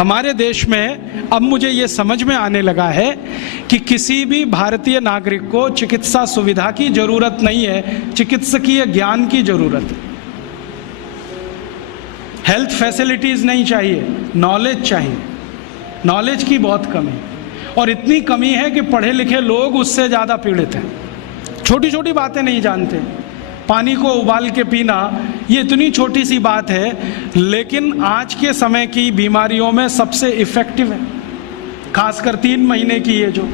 हमारे देश में अब मुझे ये समझ में आने लगा है कि किसी भी भारतीय नागरिक को चिकित्सा सुविधा की जरूरत नहीं है, चिकित्सकीय ज्ञान की जरूरत है। हेल्थ फैसिलिटीज नहीं चाहिए, नॉलेज चाहिए। नॉलेज की बहुत कमी, और इतनी कमी है कि पढ़े लिखे लोग उससे ज़्यादा पीड़ित हैं। छोटी छोटी बातें नहीं जानते। पानी को उबाल के पीना, ये इतनी छोटी सी बात है, लेकिन आज के समय की बीमारियों में सबसे इफ़ेक्टिव है, खासकर 3 महीने की ये जो।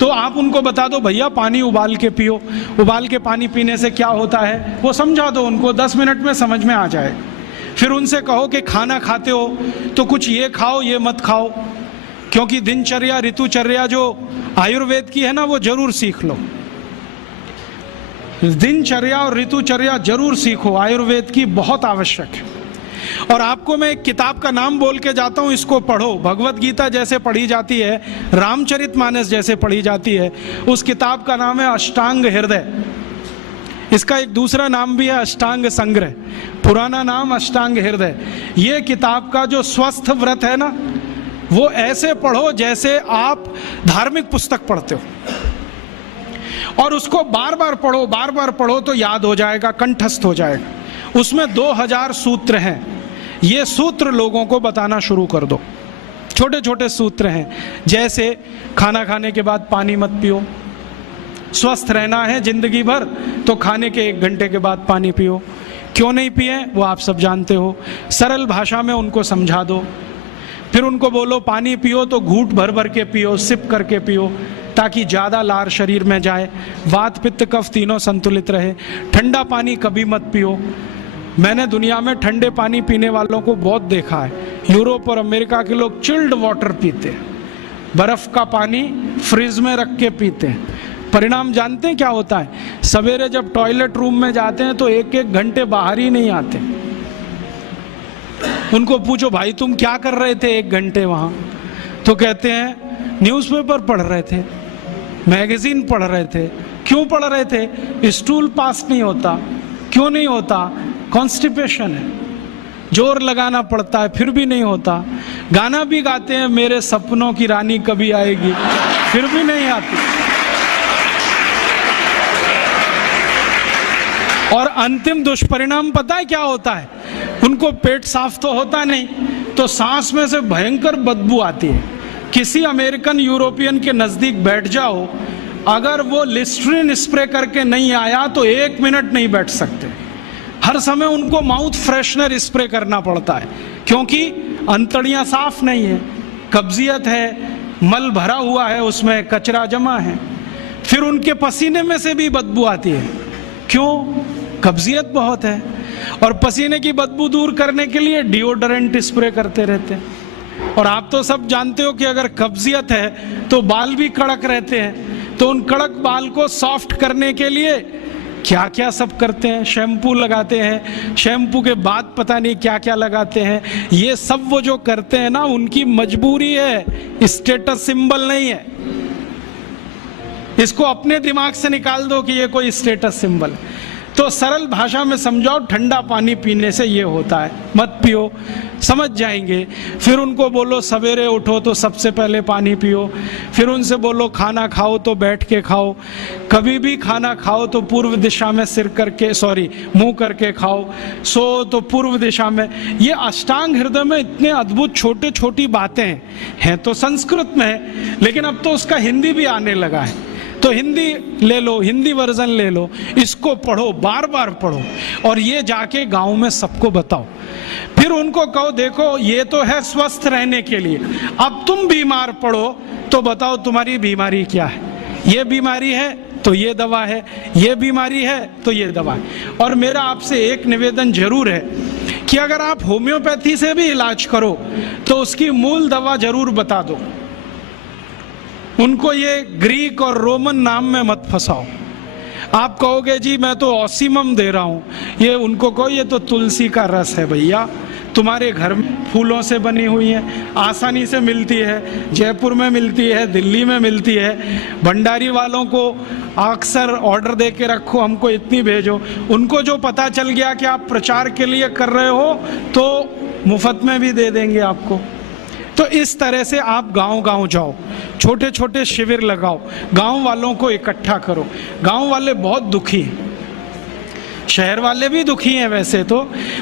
तो आप उनको बता दो भैया पानी उबाल के पियो, उबाल के पानी पीने से क्या होता है वो समझा दो उनको, 10 मिनट में समझ में आ जाए। फिर उनसे कहो कि खाना खाते हो तो कुछ ये खाओ ये मत खाओ, क्योंकि दिनचर्या ऋतुचर्या जो आयुर्वेद की है ना वो जरूर सीख लो। दिनचर्या और ऋतुचर्या जरूर सीखो, आयुर्वेद की बहुत आवश्यक है। और आपको मैं एक किताब का नाम बोल के जाता हूँ, इसको पढ़ो। भगवत गीता जैसे पढ़ी जाती है, रामचरितमानस जैसे पढ़ी जाती है, उस किताब का नाम है अष्टांग हृदय। इसका एक दूसरा नाम भी है अष्टांग संग्रह, पुराना नाम अष्टांग हृदय। ये किताब का जो स्वस्थ व्रत है ना, वो ऐसे पढ़ो जैसे आप धार्मिक पुस्तक पढ़ते हो, और उसको बार बार पढ़ो तो याद हो जाएगा, कंठस्थ हो जाएगा। उसमें 2000 सूत्र हैं। ये सूत्र लोगों को बताना शुरू कर दो। छोटे छोटे सूत्र हैं, जैसे खाना खाने के बाद पानी मत पियो, स्वस्थ रहना है जिंदगी भर तो खाने के 1 घंटे के बाद पानी पियो। क्यों नहीं पिए वो आप सब जानते हो, सरल भाषा में उनको समझा दो। फिर उनको बोलो पानी पियो तो घूंट भर भर के पियो, सिप करके पियो, ताकि ज़्यादा लार शरीर में जाए, वात पित्त कफ तीनों संतुलित रहे। ठंडा पानी कभी मत पियो। मैंने दुनिया में ठंडे पानी पीने वालों को बहुत देखा है। यूरोप और अमेरिका के लोग चिल्ड वाटर पीते हैं, बर्फ़ का पानी फ्रिज में रख के पीते हैं। परिणाम जानते हैं क्या होता है? सवेरे जब टॉयलेट रूम में जाते हैं तो 1-1 घंटे बाहर ही नहीं आते। उनको पूछो भाई तुम क्या कर रहे थे 1 घंटे वहाँ? तो कहते हैं न्यूज़पेपर पढ़ रहे थे, मैगजीन पढ़ रहे थे। क्यों पढ़ रहे थे? स्टूल पास नहीं होता। क्यों नहीं होता? कॉन्स्टिपेशन है, जोर लगाना पड़ता है फिर भी नहीं होता। गाना भी गाते हैं मेरे सपनों की रानी कभी आएगी, फिर भी नहीं आती। और अंतिम दुष्परिणाम पता है क्या होता है? उनको पेट साफ तो होता नहीं, तो सांस में से भयंकर बदबू आती है। किसी अमेरिकन यूरोपियन के नज़दीक बैठ जाओ, अगर वो लिस्ट्रीन स्प्रे करके नहीं आया तो 1 मिनट नहीं बैठ सकते। हर समय उनको माउथ फ्रेशनर स्प्रे करना पड़ता है, क्योंकि अंतड़ियाँ साफ नहीं है, कब्जियत है, मल भरा हुआ है, उसमें कचरा जमा है। फिर उनके पसीने में से भी बदबू आती है। क्यों? कब्जियत बहुत है। और पसीने की बदबू दूर करने के लिए डिओडोरेंट स्प्रे करते रहते हैं। और आप तो सब जानते हो कि अगर कब्जियत है तो बाल भी कड़क रहते हैं, तो उन कड़क बाल को सॉफ्ट करने के लिए क्या क्या सब करते हैं। शैम्पू लगाते हैं, शैम्पू के बाद पता नहीं क्या क्या लगाते हैं। ये सब वो जो करते हैं ना, उनकी मजबूरी है, स्टेटस सिंबल नहीं है। इसको अपने दिमाग से निकाल दो कि ये कोई स्टेटस सिंबल है। तो सरल भाषा में समझाओ, ठंडा पानी पीने से ये होता है, मत पियो, समझ जाएंगे। फिर उनको बोलो सवेरे उठो तो सबसे पहले पानी पियो। फिर उनसे बोलो खाना खाओ तो बैठ के खाओ, कभी भी खाना खाओ तो पूर्व दिशा में मुंह करके खाओ, सो तो पूर्व दिशा में। ये अष्टांग हृदय में इतने अद्भुत छोटे छोटी बातें हैं तो संस्कृत में है, लेकिन अब तो उसका हिंदी भी आने लगा है। तो हिंदी ले लो, हिंदी वर्जन ले लो, इसको पढ़ो, बार बार पढ़ो, और ये जाके गांव में सबको बताओ। फिर उनको कहो देखो ये तो है स्वस्थ रहने के लिए, अब तुम बीमार पड़ो तो बताओ तुम्हारी बीमारी क्या है। ये बीमारी है तो ये दवा है, ये बीमारी है तो ये दवा है। और मेरा आपसे एक निवेदन जरूर है कि अगर आप होम्योपैथी से भी इलाज करो तो उसकी मूल दवा जरूर बता दो। उनको ये ग्रीक और रोमन नाम में मत फंसाओ। आप कहोगे जी मैं तो ऑसिमम दे रहा हूँ, ये उनको कहो ये तो तुलसी का रस है भैया, तुम्हारे घर में फूलों से बनी हुई है, आसानी से मिलती है, जयपुर में मिलती है, दिल्ली में मिलती है। भंडारी वालों को अक्सर ऑर्डर दे के रखो, हमको इतनी भेजो। उनको जो पता चल गया कि आप प्रचार के लिए कर रहे हो तो मुफ्त में भी दे देंगे आपको। तो इस तरह से आप गांव गांव जाओ, छोटे छोटे शिविर लगाओ, गांव वालों को इकट्ठा करो। गांव वाले बहुत दुखी हैं, शहर वाले भी दुखी हैं, वैसे तो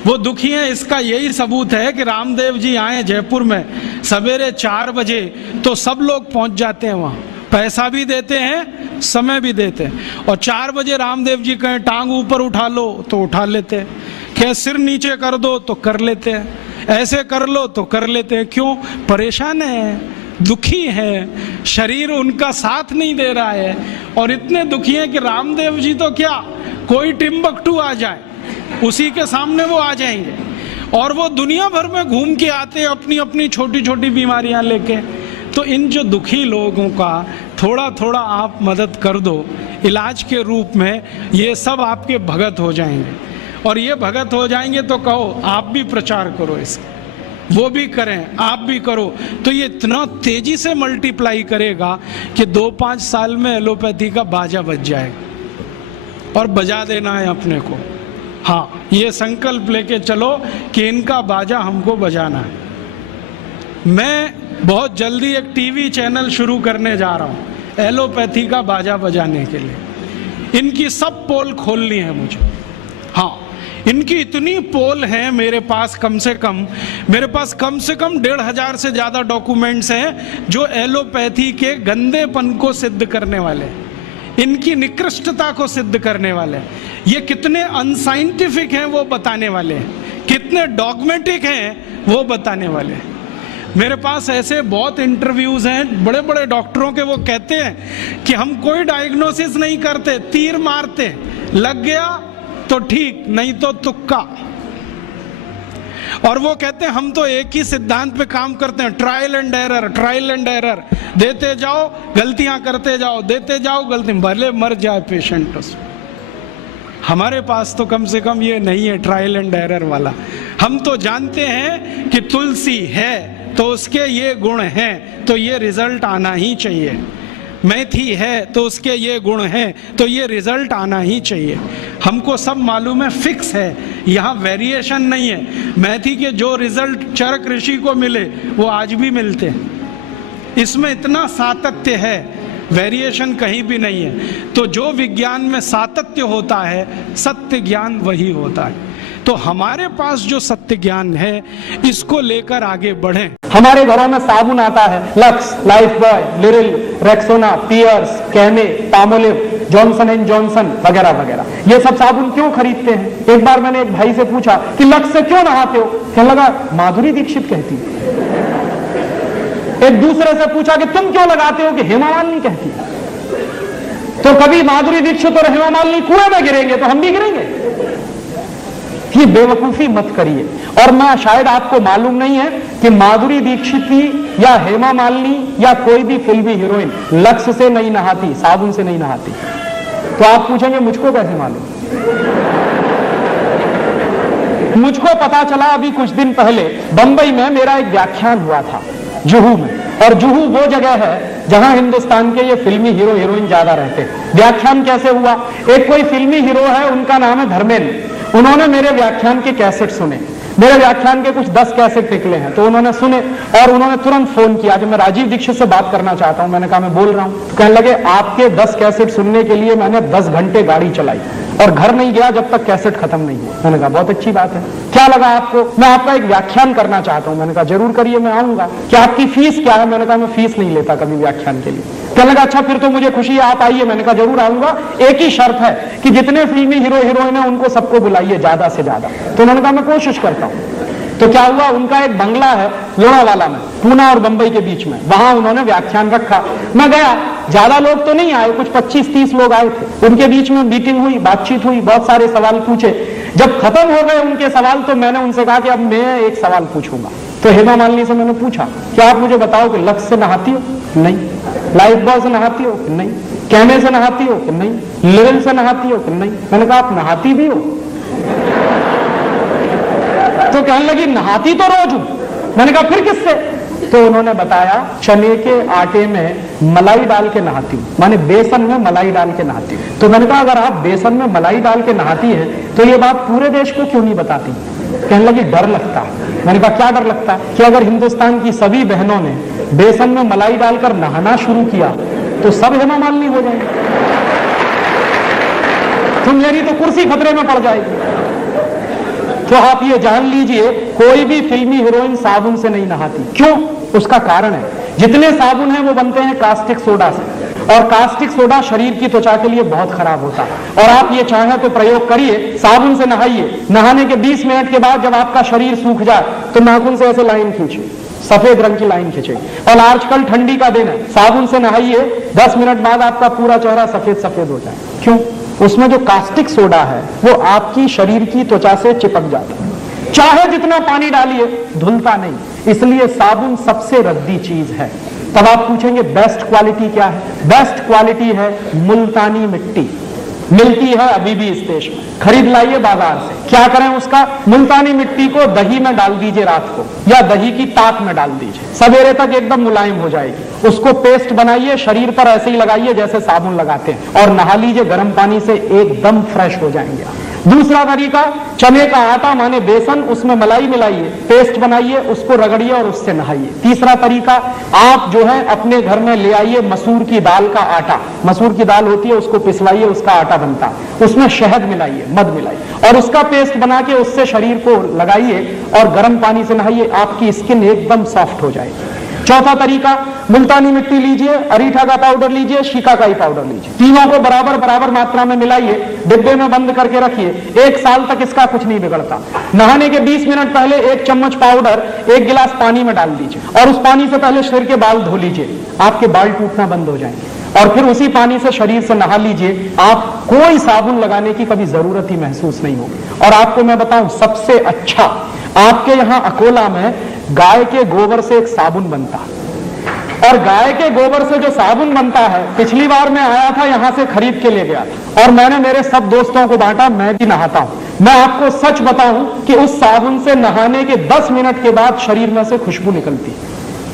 वो दुखी हैं। इसका यही सबूत है कि रामदेव जी आए जयपुर में सवेरे 4 बजे तो सब लोग पहुंच जाते हैं वहाँ, पैसा भी देते हैं, समय भी देते हैं। और 4 बजे रामदेव जी कहें टांग ऊपर उठा लो तो उठा लेते हैं, कहें सिर नीचे कर दो तो कर लेते हैं, ऐसे कर लो तो कर लेते हैं। क्यों? परेशान है, दुखी है, शरीर उनका साथ नहीं दे रहा है। और इतने दुखी हैं कि रामदेव जी तो क्या, कोई टिम्बकटू आ जाए उसी के सामने वो आ जाएंगे। और वो दुनिया भर में घूम के आते हैं अपनी अपनी छोटी छोटी बीमारियां लेके। तो इन जो दुखी लोगों का थोड़ा थोड़ा आप मदद कर दो इलाज के रूप में, ये सब आपके भगत हो जाएंगे। और ये भगत हो जाएंगे तो कहो आप भी प्रचार करो इसका, वो भी करें, आप भी करो, तो ये इतना तेजी से मल्टीप्लाई करेगा कि 2-5 साल में एलोपैथी का बाजा बज जाएगा। और बजा देना है अपने को। हाँ, ये संकल्प लेके चलो कि इनका बाजा हमको बजाना है। मैं बहुत जल्दी एक टीवी चैनल शुरू करने जा रहा हूँ एलोपैथी का बाजा बजाने के लिए। इनकी सब पोल खोलनी है मुझे। हाँ, इनकी इतनी पोल हैं मेरे पास, कम से कम 1,500 से ज़्यादा डॉक्यूमेंट्स हैं जो एलोपैथी के गंदेपन को सिद्ध करने वाले, इनकी निकृष्टता को सिद्ध करने वाले, ये कितने अनसाइंटिफिक हैं वो बताने वाले हैं, कितने डॉगमेटिक हैं वो बताने वाले हैं। मेरे पास ऐसे बहुत इंटरव्यूज हैं बड़े बड़े डॉक्टरों के, वो कहते हैं कि हम कोई डायग्नोसिस नहीं करते, तीर मारते, लग गया तो ठीक, नहीं तो तुक्का। और वो कहते हैं हम तो एक ही सिद्धांत पे काम करते हैं, ट्रायल एंड एरर, देते जाओ गलतियां करते जाओ, देते जाओ गलती, भले मर जाए पेशेंट उसमें। हमारे पास तो कम से कम ये नहीं है ट्रायल एंड एरर वाला। हम तो जानते हैं कि तुलसी है तो उसके ये गुण हैं तो ये रिजल्ट आना ही चाहिए, मेथी है तो उसके ये गुण हैं तो ये रिजल्ट आना ही चाहिए। हमको सब मालूम है, फिक्स है, यहाँ वेरिएशन नहीं है। मेथी के जो रिजल्ट चरक ऋषि को मिले वो आज भी मिलते हैं। इसमें इतना सातत्य है, वेरिएशन कहीं भी नहीं है। तो जो विज्ञान में सातत्य होता है, सत्य ज्ञान वही होता है। तो हमारे पास जो सत्य ज्ञान है इसको लेकर आगे बढ़ें। हमारे घरों में साबुन आता है, Lux, Lifebuoy, Liril, Rexona, Pears, Camay, Palmolive, Johnson and Johnson वगैरह वगैरह। ये सब साबुन क्यों खरीदते हैं? एक बार मैंने एक भाई से पूछा कि लक्स से क्यों नहाते हो? कहने लगा माधुरी दीक्षित कहती है। एक दूसरे से पूछा कि तुम क्यों लगाते हो? कि हेमा मालिनी कहती है। तो कभी माधुरी दीक्षित और हेमा मालिनी कुएं में गिरेंगे तो हम भी गिरेंगे? ये बेवकूफी मत करिए। और मैं, शायद आपको मालूम नहीं है कि माधुरी दीक्षित की या हेमा मालिनी या कोई भी फिल्मी हीरोइन लक्स से नहीं नहाती, साबुन से नहीं नहाती। तो आप पूछेंगे मुझको कैसे मालूम? मुझको पता चला अभी कुछ दिन पहले बंबई में मेरा एक व्याख्यान हुआ था जुहू में। और जुहू वो जगह है जहां हिंदुस्तान के ये फिल्मी हीरो हीरोइन ज्यादा रहते हैं। व्याख्यान कैसे हुआ? एक कोई फिल्मी हीरो है, उनका नाम है धर्मेंद्र। उन्होंने मेरे व्याख्यान के कैसेट सुने। मेरे व्याख्यान के कुछ 10 कैसेट निकले हैं, तो उन्होंने सुने और उन्होंने तुरंत फोन किया कि मैं राजीव दीक्षित से बात करना चाहता हूं। मैंने कहा मैं बोल रहा हूं। तो कहने लगे आपके 10 कैसेट सुनने के लिए मैंने 10 घंटे गाड़ी चलाई और घर नहीं गया जब तक कैसेट खत्म नहीं हुआ। मैंने कहा बहुत अच्छी बात है, क्या लगा आपको? मैं आपका एक व्याख्यान करना चाहता हूं। मैंने कहा जरूर करिए, मैं आऊंगा। क्या आपकी फीस क्या है? मैंने कहा मैं फीस नहीं लेता कभी व्याख्यान के लिए। कहने लगा अच्छा फिर तो मुझे खुशी है, आप आइए। मैंने कहा जरूर आऊंगा, एक ही शर्त है कि जितने फिल्मी हीरो हीरोइन है उनको सबको बुलाइए ज्यादा से ज्यादा। तो उन्होंने कहा मैं कोशिश करता हूं। तो क्या हुआ, उनका एक बंगला है लोनावाला में, पूना और बंबई के बीच में, वहां उन्होंने व्याख्यान रखा। मैं गया, ज्यादा लोग तो नहीं आए, कुछ 25-30 लोग आए थे। उनके बीच में मीटिंग हुई, बातचीत हुई, बहुत सारे सवाल पूछे। जब खत्म हो गए उनके सवाल तो मैंने उनसे कहा कि अब मैं एक सवाल पूछूंगा। तो हेमा मालिनी से मैंने पूछा क्या आप मुझे बताओ कि लक्स से नहाती हो? नहीं। लाइफ बॉय से नहाती हो? नहीं। कैमे से नहाती हो? नहीं। लिरिल से नहाती हो? नहीं। मैंने कहा आप नहाती भी हो? तो कहने लगी नहाती तो रोज हूं। मैंने कहा फिर किससे? तो उन्होंने बताया चने के आटे में मलाई डाल के नहाती हूं, माने बेसन में मलाई डाल के नहाती हूं। तो मैंने कहा अगर आप बेसन में मलाई डाल के नहाती हैं तो ये बात पूरे देश को क्यों नहीं बताती? कहने लगी डर लगता है। मैंने कहा क्या डर लगता है कि अगर हिंदुस्तान की सभी बहनों ने बेसन में मलाई डालकर नहाना शुरू किया तो सब हेमा मालिनी हो जाएंगे, तो मेरी तो कुर्सी खतरे में पड़ जाएगी। तो आप ये जान लीजिए, कोई भी फिल्मी हीरोइन साबुन से नहीं नहाती। क्यों? उसका कारण है, जितने साबुन हैं वो बनते हैं कास्टिक सोडा से, और कास्टिक सोडा शरीर की त्वचा के लिए बहुत खराब होता है। और आप ये चाहें तो प्रयोग करिए, साबुन से नहाइए, नहाने के 20 मिनट के बाद जब आपका शरीर सूख जाए तो नाखून से ऐसे लाइन खींचिए, सफेद रंग की लाइन खींचे। और आजकल ठंडी का दिन है, साबुन से नहाइए, 10 मिनट बाद आपका पूरा चेहरा सफेद सफेद हो जाए। क्यों? उसमें जो कास्टिक सोडा है वो आपकी शरीर की त्वचा से चिपक जाता है, चाहे जितना पानी डालिए धुलता नहीं। इसलिए साबुन सबसे रद्दी चीज है। तब आप पूछेंगे बेस्ट क्वालिटी क्या है? बेस्ट क्वालिटी है मुल्तानी मिट्टी, मिलती है अभी भी इस देश में, खरीद लाइए बाजार से। क्या करें उसका? मुल्तानी मिट्टी को दही में डाल दीजिए रात को, या दही की ताक में डाल दीजिए, सवेरे तक एकदम मुलायम हो जाएगी। उसको पेस्ट बनाइए, शरीर पर ऐसे ही लगाइए जैसे साबुन लगाते हैं, और नहा लीजिए गर्म पानी से, एकदम फ्रेश हो जाएंगे आप। दूसरा तरीका, चने का आटा माने बेसन, उसमें मलाई मिलाइए, पेस्ट बनाइए, उसको रगड़िए और उससे नहाइए। तीसरा तरीका, आप जो है अपने घर में ले आइए मसूर की दाल का आटा, मसूर की दाल होती है उसको पिसवाइए, उसका आटा बनता है, उसमें शहद मिलाइए, मध मिलाइए और उसका पेस्ट बना के उससे शरीर को लगाइए और गर्म पानी से नहाइए, आपकी स्किन एकदम सॉफ्ट हो जाएगी। चौथा तरीका, मुल्तानी मिट्टी लीजिए, अरीठा का पाउडर लीजिए, शिकाकाई पाउडर लीजिए, तीनों को बराबर बराबर मात्रा में मिलाइए, डिब्बे में बंद करके रखिए, 1 साल तक इसका कुछ नहीं बिगड़ता। नहाने के 20 मिनट पहले 1 चम्मच पाउडर 1 गिलास पानी में डाल दीजिए और उस पानी से पहले सिर के बाल धो लीजिए, आपके बाल टूटना बंद हो जाएंगे। और फिर उसी पानी से शरीर से नहा लीजिए, आप कोई साबुन लगाने की कभी जरूरत ही महसूस नहीं होगी। और आपको मैं बताऊं, सबसे अच्छा आपके यहां अकोला में गाय के गोबर से एक साबुन बनता है, और गाय के गोबर से जो साबुन बनता है, पिछली बार मैं आया था यहां से खरीद के ले गया था और मैंने मेरे सब दोस्तों को बांटा, मैं भी नहाता हूं। मैं आपको सच बताऊं कि उस साबुन से नहाने के 10 मिनट के बाद शरीर में से खुशबू निकलती।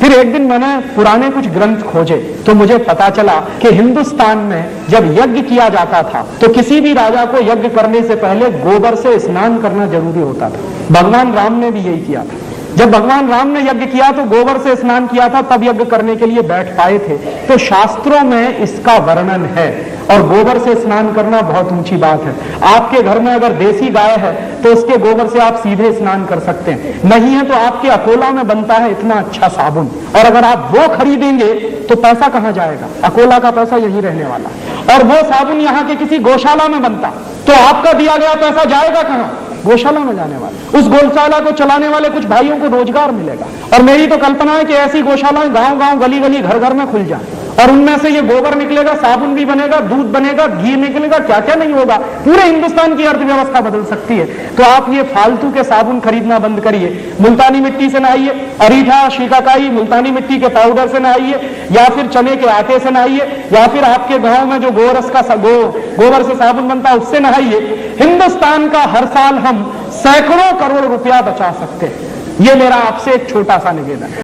फिर एक दिन मैंने पुराने कुछ ग्रंथ खोजे तो मुझे पता चला कि हिंदुस्तान में जब यज्ञ किया जाता था तो किसी भी राजा को यज्ञ करने से पहले गोबर से स्नान करना जरूरी होता था। भगवान राम ने भी यही किया था। जब भगवान राम ने यज्ञ किया तो गोबर से स्नान किया था, तब यज्ञ करने के लिए बैठ पाए थे। तो शास्त्रों में इसका वर्णन है और गोबर से स्नान करना बहुत ऊंची बात है। आपके घर में अगर देसी गाय है तो उसके गोबर से आप सीधे स्नान कर सकते हैं, नहीं है तो आपके अकोला में बनता है इतना अच्छा साबुन, और अगर आप वो खरीदेंगे तो पैसा कहां जाएगा? अकोला का पैसा यही रहने वाला। और वो साबुन यहाँ के किसी गौशाला में बनता तो आपका दिया गया पैसा जाएगा कहां? गौशाला में जाने वाला। उस गौशाला को चलाने वाले कुछ भाइयों को रोजगार मिलेगा। और मेरी तो कल्पना है कि ऐसी गौशालाएं गांव गांव गली गली घर घर में खुल जाए और उनमें से ये गोबर निकलेगा, साबुन भी बनेगा, दूध बनेगा, घी निकलेगा, क्या क्या नहीं होगा। पूरे हिंदुस्तान की अर्थव्यवस्था बदल सकती है। तो आप ये फालतू के साबुन खरीदना बंद करिए, मुल्तानी मिट्टी से नहाइए, अरीठा, शिकाकाई, मुल्तानी मिट्टी के पाउडर से नहाइए, या फिर चने के आटे से नहाइए, या फिर आपके गांव में जो गोरस का गोबर से साबुन बनता है उससे नहाइए। हिंदुस्तान का हर साल हम सैकड़ों करोड़ रुपया बचा सकते हैं। ये मेरा आपसे एक छोटा सा निवेदन है।